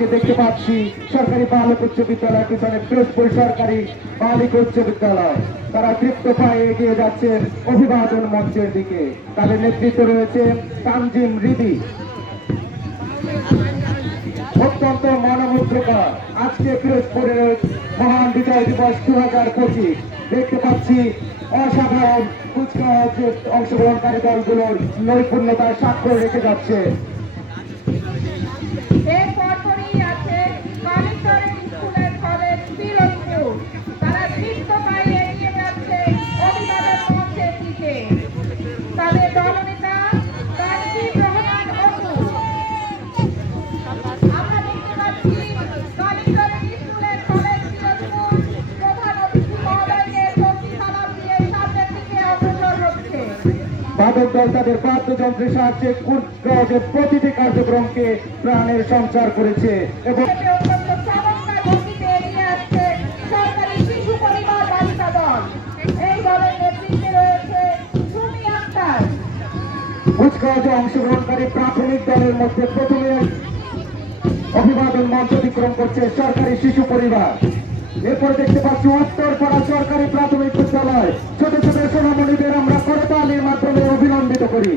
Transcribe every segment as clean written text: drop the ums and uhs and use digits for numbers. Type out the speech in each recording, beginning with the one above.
দেখতে পাচ্ছি সরকারি বালক উচ্চ বিদ্যালয় পিছনে পিরোজপুর সরকারি বালিকা উচ্চ বিদ্যালয়। তারা তৃপ্ত পায়ে এগিয়ে যাচ্ছেন অভিবাদন মঞ্চের দিকে। তাদের নেতৃত্বে রয়েছে তানজিম রিদি। অত্যন্ত মনোমুগ্ধকর আজকে পিরোজপুরের মহান বিজয় দিবস 2025। দেখতে পাচ্ছি অসাধারণ কুচকাওয়াজের অংশগ্রহণকারী দলগুলোর নৈপুণ্যতায় স্বাক্ষর রেখে যাচ্ছে। বাদক দল তাদের বাদ্যযন্ত্রের সাহায্যে কুচকাওয়াজের প্রতিটি কার্যক্রমকে প্রাণের সঞ্চার করেছে এবং কুচকাওয়াজে অংশগ্রহণকারী প্রাথমিক দলের মধ্যে প্রথমে অভিবাদন মঞ্চ অতিক্রম করছে সরকারি শিশু পরিবার। এরপর দেখতে পাচ্ছি উত্তরপাড়া সরকারি প্রাথমিক বিদ্যালয়। ছোট ছোট সোনামণিদের আমরা করতালির মাধ্যমে অভিনন্দিত করি।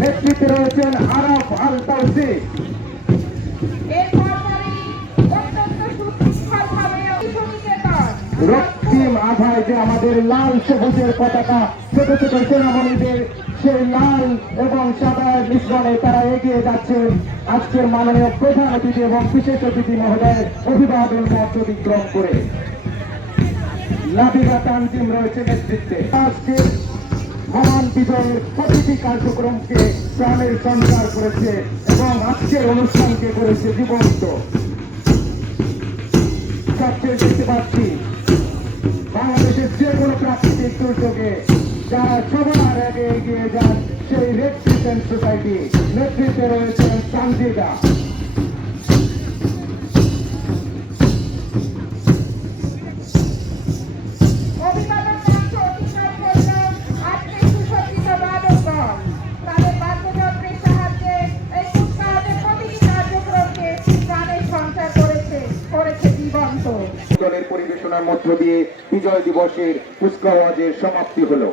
নেতৃত্বে রয়েছেন আরাফ আল তাওসিফ। রক্তিম আভায় যে আমাদের লাল সবুজের পতাকা, ছোট ছোট সোনামণিদের সেই লাল এবং সাদা মিশ্রণে তারা এগিয়ে যাচ্ছে আজকের মাননীয় প্রধান অতিথি এবং বিশেষ অতিথি মহোদয়ের অভিবাদন মঞ্চ অতিক্রম করে। লাবিবা তানজিম রয়েছে নেতৃত্বে। আজকের মহান বিজয়ের প্রতিটি কার্যক্রমকে প্রাণের সঞ্চার করেছে এবং আজকের অনুষ্ঠানকে করেছে জীবন্ত। সবচেয়ে দেখতে পাচ্ছি বাংলাদেশের যে কোনো প্রাকৃতিক দুর্যোগে যারা সবার আগে এগিয়ে যান সেই রেড ক্রিসেন্ট সোসাইটি। নেতৃত্বে রয়েছেন সানজিদা। দলের পরিবেশনার মধ্য দিয়ে বিজয় দিবসের কুচকাওয়াজের সমাপ্তি হলো।